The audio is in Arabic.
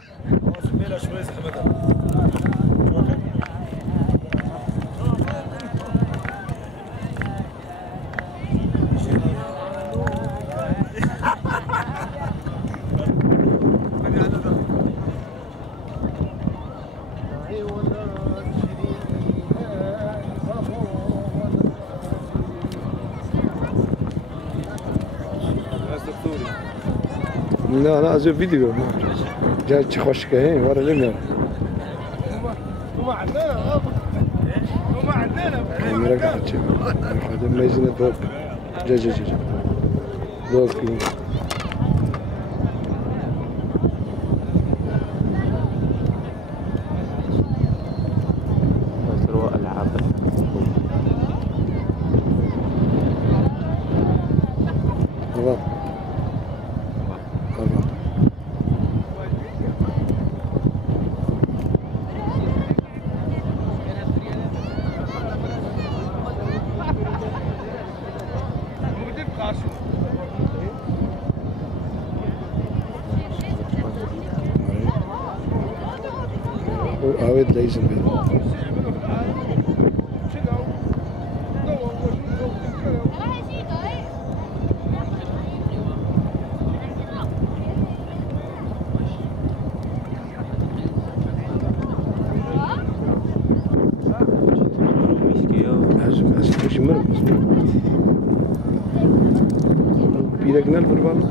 زميلة شوية زحمة. لا لا زو فيديو جاي تخش كاين ورا لنا هما عندنا هما عندنا كاميرا قاعد تشوف هذا ما يجينا دوك جا دوك مشروع ألعاب وعاود ليس به مش مرمز بيدك نلف البال